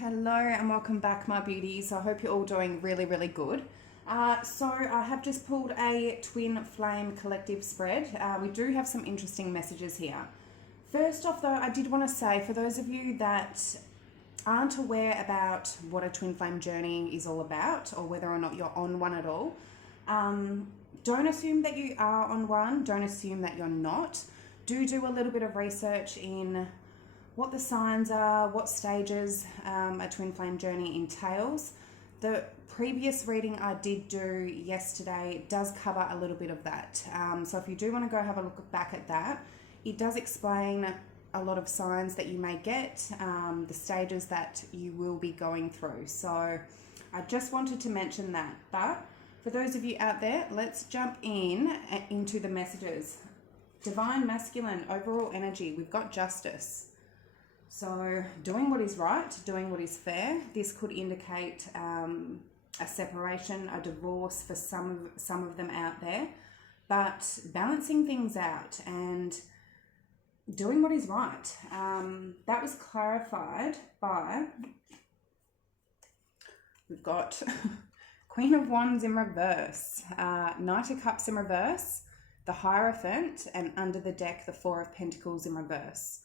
Hello and welcome back, my beauties. I hope you're all doing really, really good. So I have just pulled a twin flame collective spread. We do have some interesting messages here. First off, though, I did want to say, for those of you that aren't aware about what a twin flame journey is all about, or whether or not you're on one at all, don't assume that you are on one. Don't assume that you're not. Do a little bit of research in what the signs are, what stages a twin flame journey entails. The previous reading I did do yesterday does cover a little bit of that. So if you do want to go have a look back at that, it does explain a lot of signs that you may get, the stages that you will be going through. So I just wanted to mention that. But for those of you out there, let's jump into the messages. Divine masculine, overall energy, we've got justice. So doing what is right, doing what is fair. This could indicate a separation, a divorce for some of them out there, but balancing things out and doing what is right. That was clarified by, we've got Queen of Wands in reverse, Knight of Cups in reverse, the Hierophant, and under the deck, the Four of Pentacles in reverse.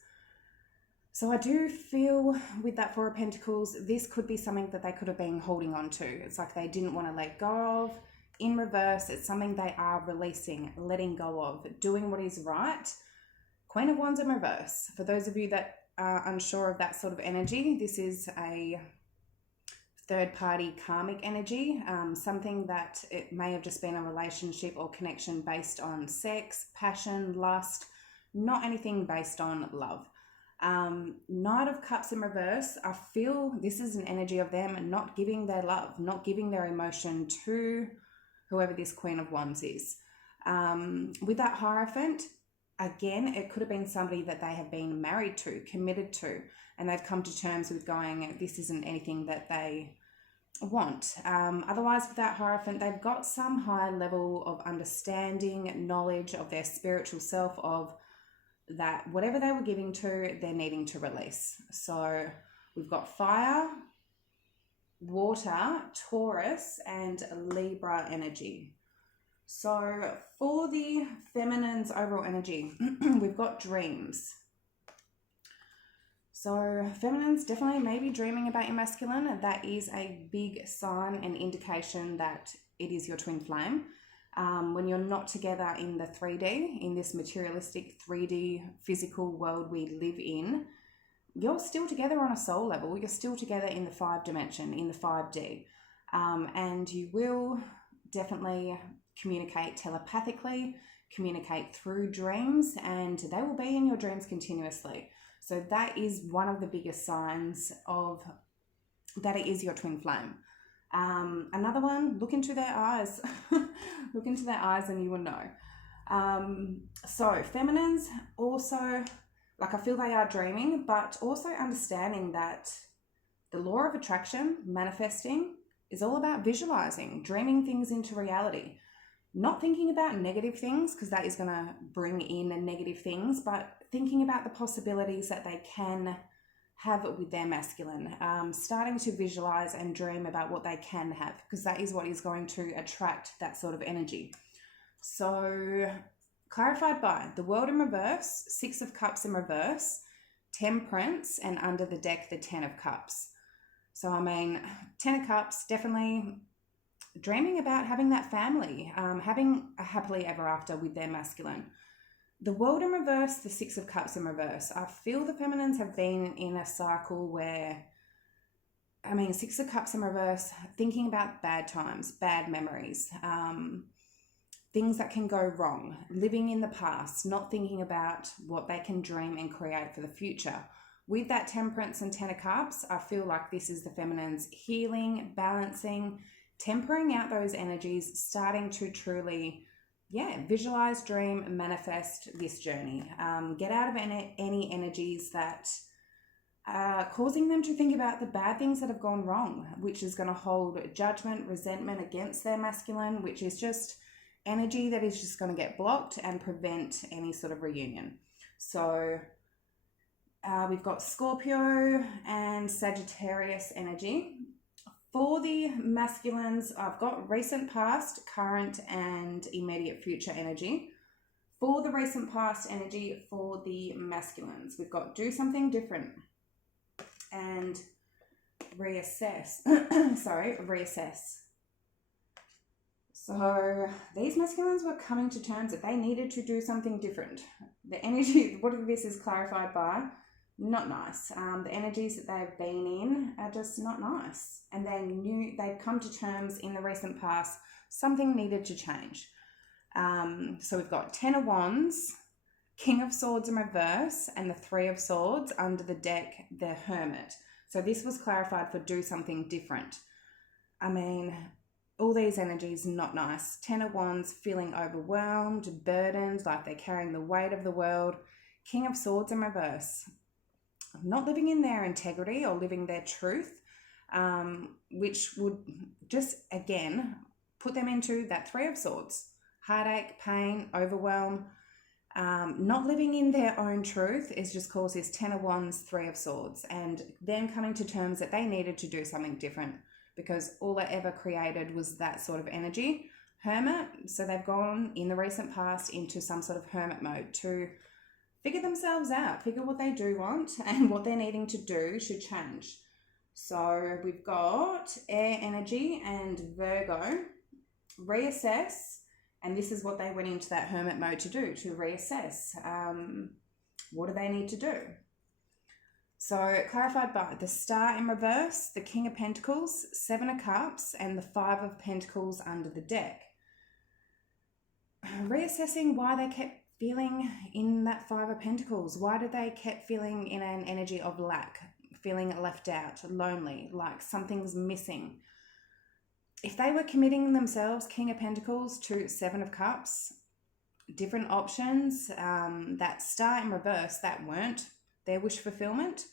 So I do feel with that Four of Pentacles, this could be something that they could have been holding on to. It's like they didn't want to let go of. In reverse, it's something they are releasing, letting go of, doing what is right. Queen of Wands in reverse. For those of you that are unsure of that sort of energy, this is a third-party karmic energy, something that it may have just been a relationship or connection based on sex, passion, lust, not anything based on love. Knight of Cups in reverse, I feel this is an energy of them not giving their love, not giving their emotion to whoever this Queen of Wands is. With that Hierophant, again, it could have been somebody that they have been married to, committed to, and they've come to terms with going, this isn't anything that they want. Otherwise, with that Hierophant, they've got some high level of understanding, knowledge of their spiritual self, of that whatever they were giving to, they're needing to release. So we've got fire, water, Taurus, and Libra energy. So for the feminine's overall energy, we've got dreams. So feminines definitely maybe dreaming about your masculine. That is a big sign and indication that it is your twin flame. When you're not together in the 3D, in this materialistic 3D physical world we live in, you're still together on a soul level. You're still together in the 5 dimension, in the 5D. And you will definitely communicate telepathically, communicate through dreams, and they will be in your dreams continuously. So that is one of the biggest signs of that it is your twin flame. Another one, look into their eyes. Look into their eyes and you will know. So feminines also, like I feel they are dreaming, but also understanding that the law of attraction, manifesting, is all about visualizing, dreaming things into reality. Not thinking about negative things, because that is going to bring in negative things, but thinking about the possibilities that they can have with their masculine, starting to visualize and dream about what they can have, because that is what is going to attract that sort of energy. So clarified by the World in reverse, 6 of Cups in reverse, Temperance, and under the deck, the 10 of Cups. So I mean, 10 of Cups, definitely dreaming about having that family, having a happily ever after with their masculine. The World in reverse, the 6 of Cups in reverse. I feel the feminines have been in a cycle where, 6 of Cups in reverse, thinking about bad times, bad memories, things that can go wrong, living in the past, not thinking about what they can dream and create for the future. With that Temperance and 10 of Cups, I feel like this is the feminines healing, balancing, tempering out those energies, starting to truly visualize, dream, manifest this journey. Get out of any energies that are causing them to think about the bad things that have gone wrong, which is going to hold judgment, resentment against their masculine, which is just energy that is just going to get blocked and prevent any sort of reunion. So We've got Scorpio and Sagittarius energy. For the masculines, I've got recent past, current, and immediate future energy. For the recent past energy for the masculines, we've got do something different and reassess. Reassess. So these masculines were coming to terms that they needed to do something different. The energy, what this is clarified by, not nice. The energies that they've been in are just not nice. And they've come to terms in the recent past, something needed to change. So we've got Ten of Wands, King of Swords in reverse, and the Three of Swords under the deck, the Hermit. So this was clarified for do something different. I mean, all these energies not nice. Ten of Wands feeling overwhelmed, burdened, like they're carrying the weight of the world. King of Swords in reverse, not living in their integrity or living their truth, which would just, again, put them into that Three of Swords. Heartache, pain, overwhelm. Not living in their own truth is just caused this Ten of Wands, Three of Swords, and them coming to terms that they needed to do something different because all they ever created was that sort of energy. Hermit, so they've gone in the recent past into some sort of hermit mode to figure themselves out, figure what they do want and what they're needing to do should change. So we've got air energy and Virgo, reassess, and this is what they went into that hermit mode to do, to reassess. What do they need to do? So clarified by the Star in reverse, the King of Pentacles, Seven of Cups, and the Five of Pentacles under the deck. Reassessing why they kept feeling in that Five of Pentacles. Why did they kept feeling in an energy of lack, feeling left out, lonely, like something's missing? If they were committing themselves, King of Pentacles to Seven of Cups, different options, that Star in reverse, that weren't their wish fulfillment,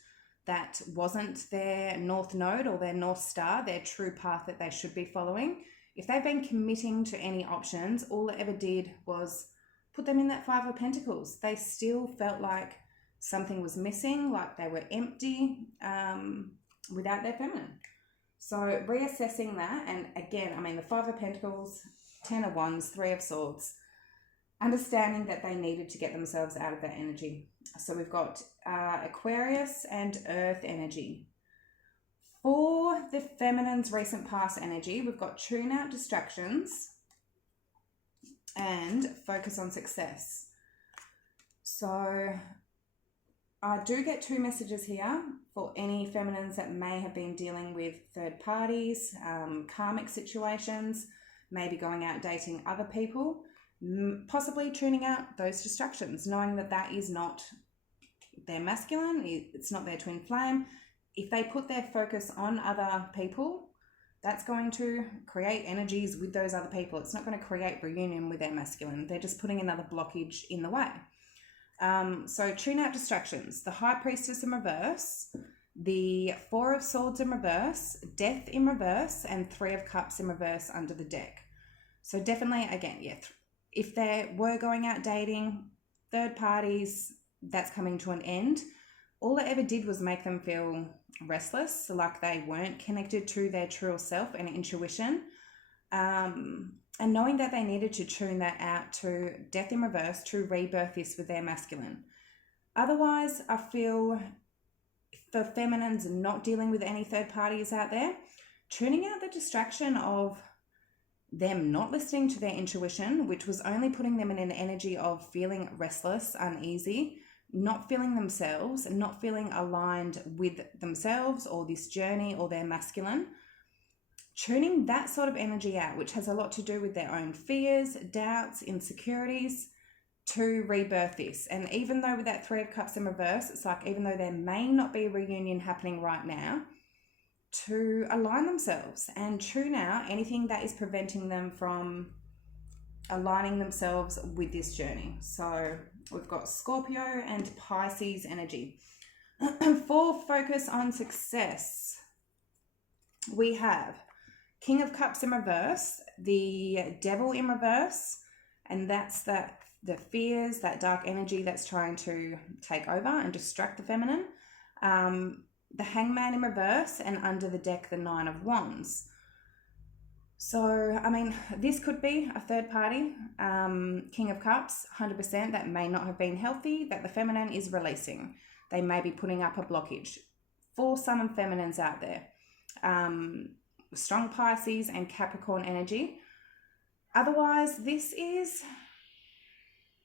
that wasn't their North Node or their North Star, their true path that they should be following. If they've been committing to any options, all it ever did was put them in that Five of Pentacles. They still felt like something was missing, like they were empty without their feminine. So reassessing that, and again, I mean, the Five of Pentacles, Ten of Wands, Three of Swords, understanding that they needed to get themselves out of that energy. So we've got Aquarius and Earth energy. For the feminine's recent past energy, we've got tune out distractions and focus on success. So I do get two messages here for any feminines that may have been dealing with third parties, karmic situations, maybe going out dating other people, possibly tuning out those distractions, knowing that that is not their masculine, it's not their twin flame. If they put their focus on other people, that's going to create energies with those other people. It's not going to create reunion with their masculine. They're just putting another blockage in the way. So tune out distractions. The High Priestess in reverse, the Four of Swords in reverse, Death in reverse, and Three of Cups in reverse under the deck. So definitely, again, yeah, if they were going out dating, third parties, that's coming to an end. All it ever did was make them feel restless, like they weren't connected to their true self and intuition. And knowing that they needed to tune that out to Death in reverse to rebirth this with their masculine. Otherwise, I feel for feminines not dealing with any third parties out there, tuning out the distraction of them not listening to their intuition, which was only putting them in an energy of feeling restless, uneasy, not feeling themselves and not feeling aligned with themselves or this journey or their masculine. Tuning that sort of energy out, which has a lot to do with their own fears, doubts, insecurities, to rebirth this. And even though with that Three of Cups in reverse, it's like even though there may not be a reunion happening right now, to align themselves and tune out anything that is preventing them from aligning themselves with this journey. So we've got Scorpio and Pisces energy. For focus on success, we have King of Cups in reverse, the Devil in reverse, and that's that the fears, that dark energy that's trying to take over and distract the feminine. The Hangman in reverse, and under the deck, the Nine of Wands. So, I mean, this could be a third party, King of Cups, 100%, that may not have been healthy, that the feminine is releasing. They may be putting up a blockage. For some feminines out there, strong Pisces and Capricorn energy. Otherwise, this is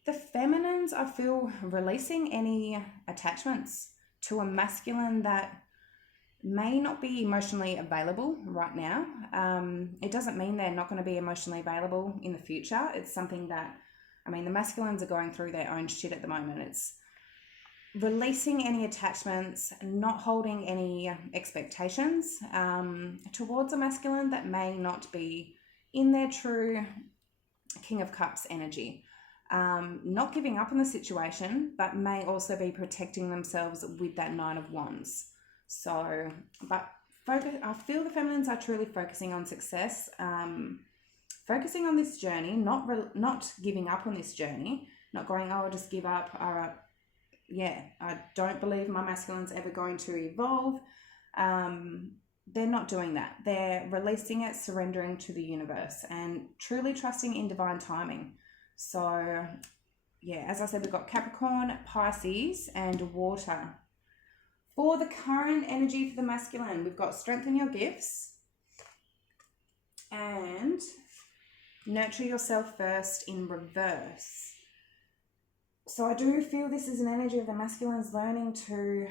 the feminines, I feel, releasing any attachments to a masculine that may not be emotionally available right now. It doesn't mean they're not going to be emotionally available in the future. It's something that, I mean, the masculines are going through their own shit at the moment. It's releasing any attachments, not holding any expectations towards a masculine that may not be in their true King of Cups energy. Not giving up on the situation, but may also be protecting themselves with that Nine of Wands. So, but I feel the feminines are truly focusing on success, focusing on this journey, not giving up on this journey, not going, oh, I'll just give up. I don't believe my masculine's ever going to evolve. They're not doing that. They're releasing it, surrendering to the universe, and truly trusting in divine timing. So, yeah, as I said, we've got Capricorn, Pisces, and water. For the current energy for the masculine, we've got strengthen your gifts and nurture yourself first in reverse. So I do feel this is an energy of the masculines learning to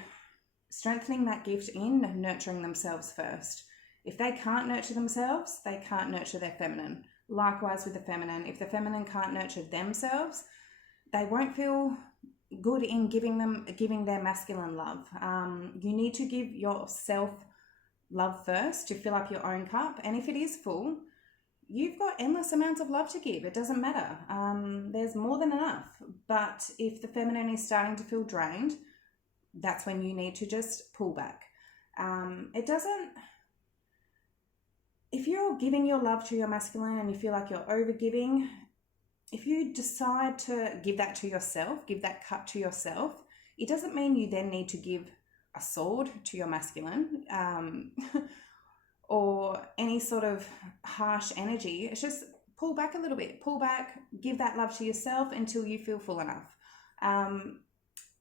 strengthening that gift in nurturing themselves first. If they can't nurture themselves, they can't nurture their feminine. Likewise with the feminine, if the feminine can't nurture themselves, they won't feel good in giving their masculine love. You need to give yourself love first to fill up your own cup, and if it is full, you've got endless amounts of love to give. It doesn't matter. There's more than enough. But if the feminine is starting to feel drained, that's when you need to just pull back. If you're giving your love to your masculine and you feel like you're over giving, if you decide to give that to yourself, give that cup to yourself, it doesn't mean you then need to give a sword to your masculine or any sort of harsh energy. It's just pull back a little bit, pull back, give that love to yourself until you feel full enough.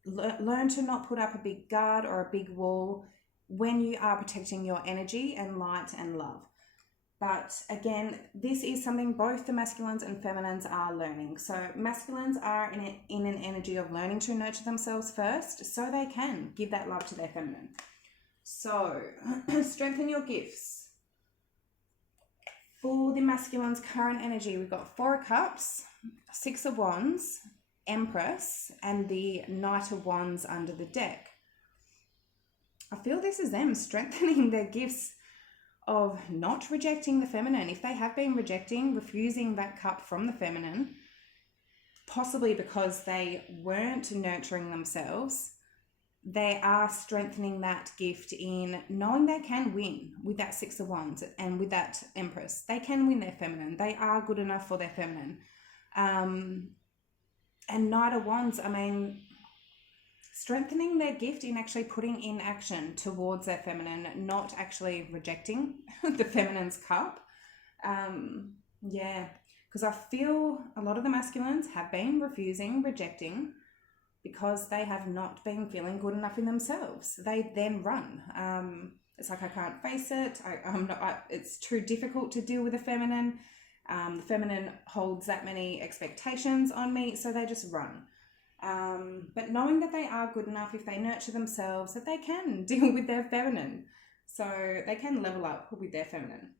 Learn to not put up a big guard or a big wall when you are protecting your energy and light and love. But again, this is something both the masculines and feminines are learning. So masculines are in an energy of learning to nurture themselves first so they can give that love to their feminine. So strengthen your gifts. For the masculine's current energy, we've got Four of Cups, Six of Wands, Empress, and the Knight of Wands under the deck. I feel this is them strengthening their gifts of not rejecting the feminine. If they have been refusing that cup from the feminine, possibly because they weren't nurturing themselves, they are strengthening that gift in knowing they can win with that Six of Wands and with that Empress. They can win their feminine. They are good enough for their feminine. And Knight of Wands, I mean, strengthening their gift in actually putting in action towards their feminine, not actually rejecting the feminine's cup. Because I feel a lot of the masculines have been rejecting, because they have not been feeling good enough in themselves. They then run. It's like, I can't face it. It's too difficult to deal with the feminine. The feminine holds that many expectations on me, so they just run. But knowing that they are good enough, if they nurture themselves, that they can deal with their feminine. So they can level up with their feminine.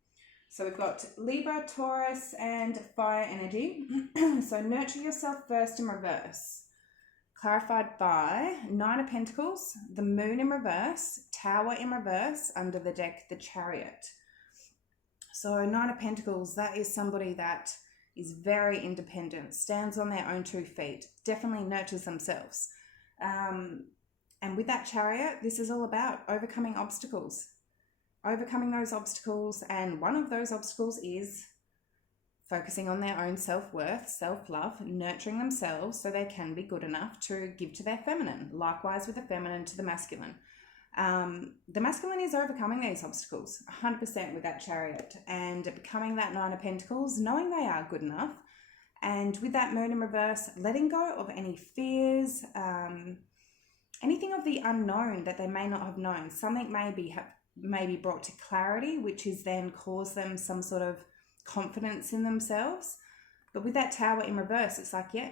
So we've got Libra, Taurus, and fire energy. So nurture yourself first in reverse. Clarified by Nine of Pentacles, the Moon in reverse, Tower in reverse, under the deck, the Chariot. So Nine of Pentacles, that is somebody that is very independent, stands on their own 2 feet, definitely nurtures themselves. And with that Chariot, this is all about overcoming obstacles. Overcoming those obstacles, and one of those obstacles is focusing on their own self-worth, self-love, nurturing themselves so they can be good enough to give to their feminine. Likewise with the feminine to the masculine. The masculine is overcoming these obstacles 100% with that Chariot and becoming that Nine of Pentacles, knowing they are good enough. And with that Moon in reverse, letting go of any fears, anything of the unknown that they may not have known. Something may be brought to clarity, which is then cause them some sort of confidence in themselves. But with that Tower in reverse, it's like, yeah,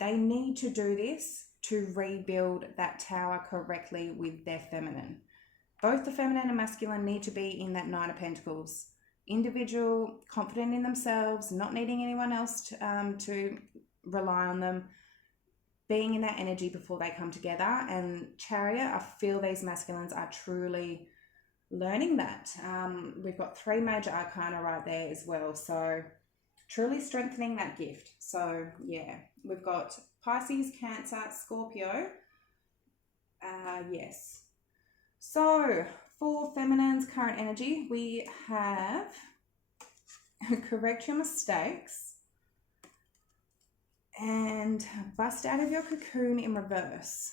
they need to do this to rebuild that tower correctly with their feminine. Both the feminine and masculine need to be in that Nine of Pentacles. Individual, confident in themselves, not needing anyone else to rely on them, being in that energy before they come together. And Chariot, I feel these masculines are truly learning that. We've got 3 major arcana right there as well. So truly strengthening that gift. So yeah, we've got Pisces, Cancer, Scorpio. Yes. So for feminine's current energy, we have correct your mistakes and bust out of your cocoon in reverse.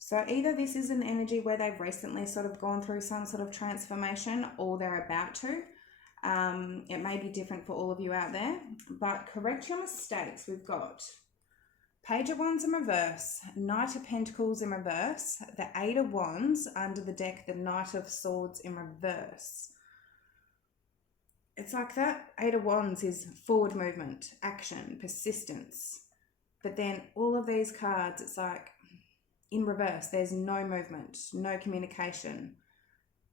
So either this is an energy where they've recently sort of gone through some sort of transformation or they're about to. It may be different for all of you out there, but correct your mistakes. We've got Page of Wands in reverse, Knight of Pentacles in reverse, the 8 of Wands under the deck, the Knight of Swords in reverse. It's like that 8 of Wands is forward movement, action, persistence. But then all of these cards, it's like in reverse, there's no movement, no communication,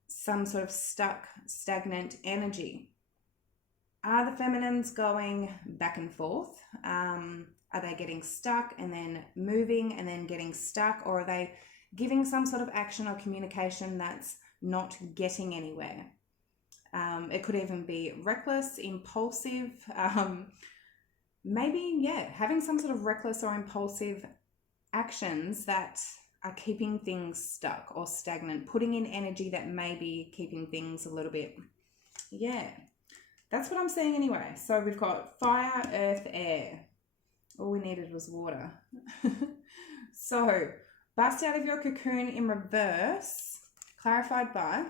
some sort of stuck, stagnant energy. Are the feminines going back and forth? Are they getting stuck and then moving and then getting stuck? Or are they giving some sort of action or communication that's not getting anywhere? It could even be reckless, impulsive, maybe, yeah, having some sort of reckless or impulsive actions that are keeping things stuck or stagnant, putting in energy that may be keeping things a little bit, yeah. That's what I'm seeing anyway. So we've got fire, earth, air. All we needed was water. So bust out of your cocoon in reverse, clarified by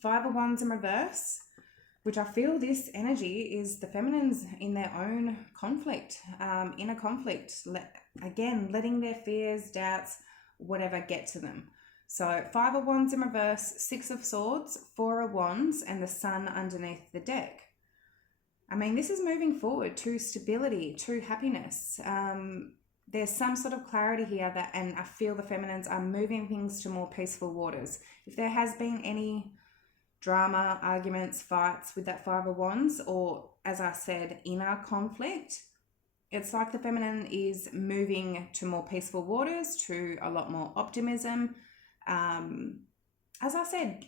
5 of Wands in reverse, which I feel this energy is the feminines in their own conflict, inner conflict. Again, letting their fears, doubts, whatever get to them. So 5 of Wands in reverse, 6 of Swords, 4 of Wands, and the Sun underneath the deck. I mean, this is moving forward to stability, to happiness. There's some sort of clarity here that, and I feel the feminines are moving things to more peaceful waters. If there has been any drama, arguments, fights with that 5 of Wands, or as I said, inner conflict, it's like the feminine is moving to more peaceful waters, to a lot more optimism. As I said,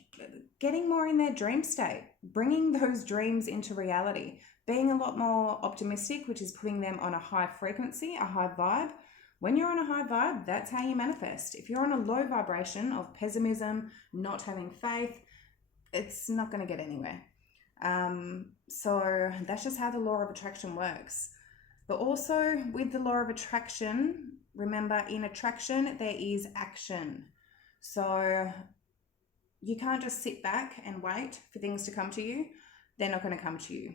getting more in their dream state, bringing those dreams into reality, being a lot more optimistic, which is putting them on a high frequency, a high vibe. When you're on a high vibe, that's how you manifest. If you're on a low vibration of pessimism, not having faith, it's not going to get anywhere. So that's just how the law of attraction works. But also with the law of attraction, remember, in attraction, there is action. So you can't just sit back and wait for things to come to you. They're not going to come to you.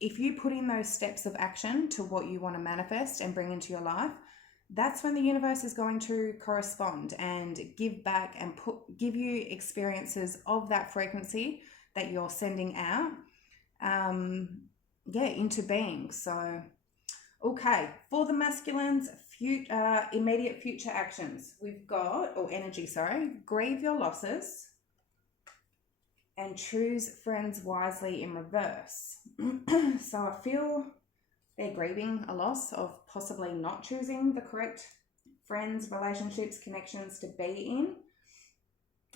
If you put in those steps of action to what you want to manifest and bring into your life, that's when the universe is going to correspond and give back and give you experiences of that frequency that you're sending out, into being. So, okay, for the masculines, immediate future actions, we've got, or energy, grieve your losses and choose friends wisely in reverse. So I feel they're grieving a loss of possibly not choosing the correct friends, relationships, connections to be in.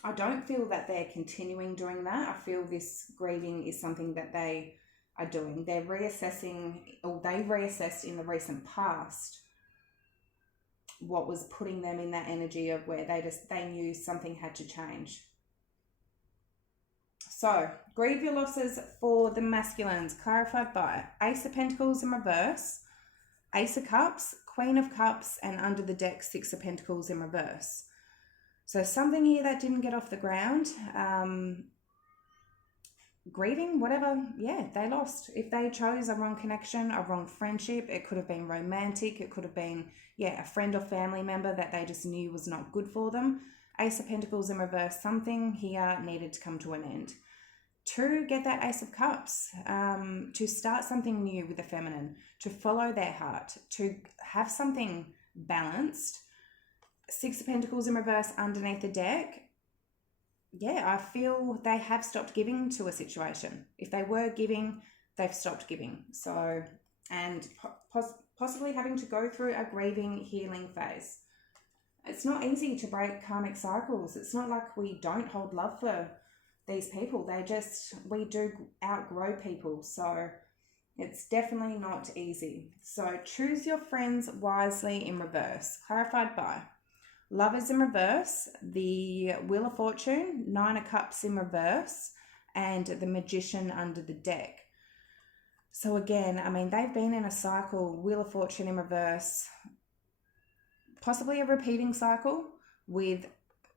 I don't feel that they're continuing doing that. I feel this grieving is something that they are doing. They're reassessing, or they reassessed in the recent past what was putting them in that energy of where they knew something had to change. So, grieve your losses for the masculines, clarified by Ace of Pentacles in reverse, Ace of Cups, Queen of Cups, and under the deck, Six of Pentacles in reverse. So something here that didn't get off the ground, grieving, whatever, yeah, they lost. If they chose a wrong connection, a wrong friendship, it could have been romantic, it could have been, yeah, a friend or family member that they just knew was not good for them. Ace of Pentacles in reverse, something here needed to come to an end. To get that Ace of Cups, to start something new with the feminine, to follow their heart, to have something balanced. Six of Pentacles in reverse underneath the deck. Yeah, I feel they have stopped giving to a situation. If they were giving, they've stopped giving. So, and possibly having to go through a grieving healing phase. It's not easy to break karmic cycles. It's not like we don't hold love for these people. We do outgrow people. So it's definitely not easy. So choose your friends wisely in reverse. Clarified by Lovers in reverse, the Wheel of Fortune, Nine of Cups in reverse, and the Magician under the deck. So again, I mean, they've been in a cycle, Wheel of Fortune in reverse, possibly a repeating cycle with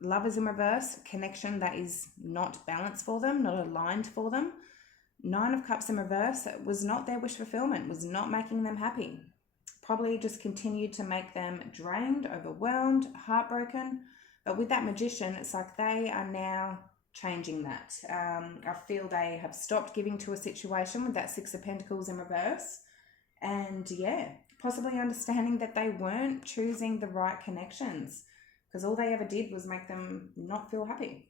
Lovers in reverse, connection that is not balanced for them, not aligned for them. Nine of Cups in reverse was not their wish fulfillment, was not making them happy. Probably just continued to make them drained, overwhelmed, heartbroken. But with that Magician, it's like they are now changing that. I feel they have stopped giving to a situation with that Six of Pentacles in reverse. And yeah, possibly understanding that they weren't choosing the right connections because all they ever did was make them not feel happy.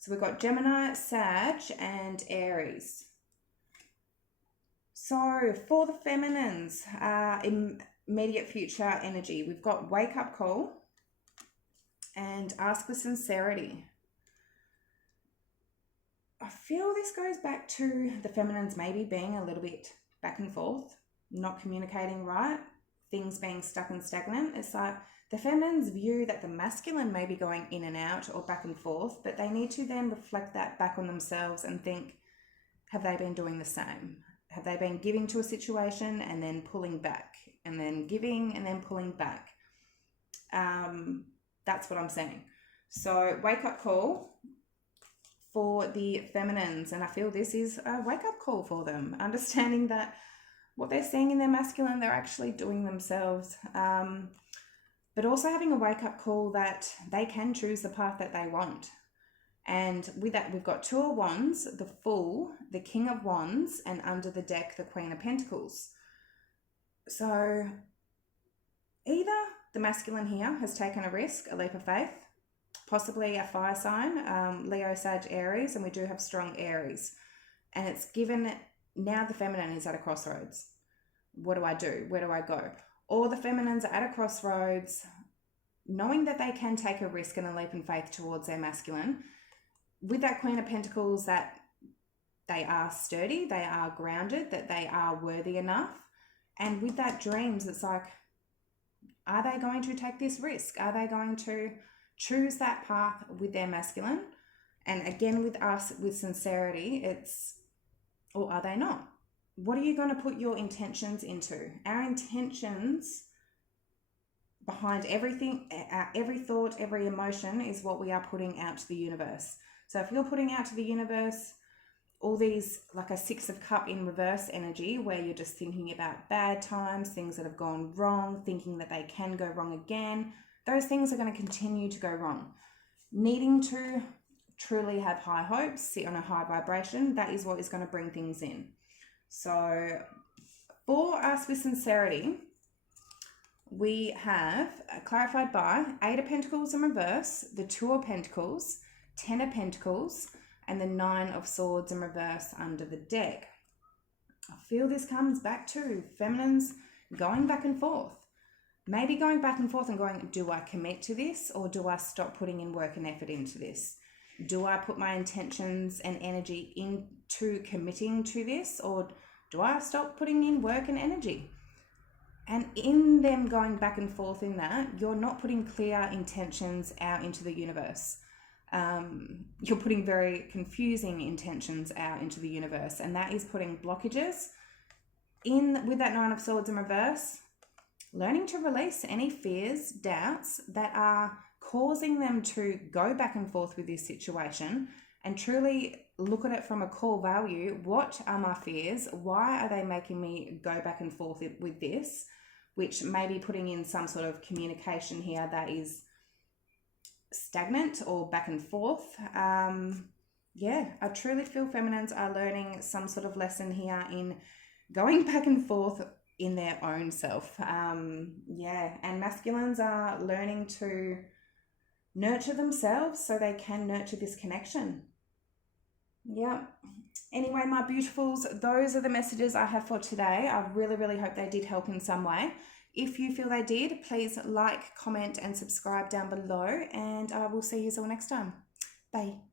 So we've got Gemini, Sag, and Aries. So for the feminines, immediate future energy, we've got Wake Up Call and Ask with Sincerity. I feel this goes back to the feminines maybe being a little bit back and forth, not communicating right, things being stuck and stagnant. It's like the feminines view that the masculine may be going in and out or back and forth, but they need to then reflect that back on themselves and think, have they been doing the same? Have they been giving to a situation and then pulling back and then giving and then pulling back? That's what I'm saying. So wake up call for the feminines. And I feel this is a wake up call for them. Understanding that what they're seeing in their masculine, they're actually doing themselves. But also having a wake up call that they can choose the path that they want. And with that, we've got Two of Wands, the Fool, the King of Wands, and under the deck, the Queen of Pentacles. So either the masculine here has taken a risk, a leap of faith, possibly a fire sign, Leo, Sag, Aries, and we do have strong Aries. And it's given, now the feminine is at a crossroads. What do I do? Where do I go? Or the feminines are at a crossroads, knowing that they can take a risk and a leap in faith towards their masculine. With that Queen of Pentacles, that they are sturdy, they are grounded, that they are worthy enough. And with that dreams, it's like, are they going to take this risk? Are they going to choose that path with their masculine? And again, with us, with sincerity, it's, or are they not? What are you going to put your intentions into? Our intentions behind everything, every thought, every emotion is what we are putting out to the universe. So if you're putting out to the universe all these, like a Six of Cup in reverse energy, where you're just thinking about bad times, things that have gone wrong, thinking that they can go wrong again, those things are going to continue to go wrong. Needing to truly have high hopes, sit on a high vibration, that is what is going to bring things in. So for us with sincerity, we have clarified by Eight of Pentacles in reverse, the Two of Pentacles, Ten of Pentacles, and the Nine of Swords in reverse under the deck. I feel this comes back to feminines going back and forth. Maybe going back and forth and going, do I commit to this or do I stop putting in work and effort into this? Do I put my intentions and energy into committing to this or do I stop putting in work and energy? And in them going back and forth in that, you're not putting clear intentions out into the universe. you're putting very confusing intentions out into the universe, and that is putting blockages in with that Nine of Swords in reverse. Learning to release any fears, doubts that are causing them to go back and forth with this situation, and truly look at it from a core value. What are my fears? Why are they making me go back and forth with this? Which may be putting in some sort of communication here that is stagnant or back and forth. Yeah, I truly feel feminines are learning some sort of lesson here in going back and forth in their own self. Yeah, and masculines are learning to nurture themselves so they can nurture this connection. Yeah. Anyway, my beautifuls, those are the messages I have for today. I really, really hope they did help in some way. If you feel they did, please like, comment, and subscribe down below, and I will see you all next time. Bye.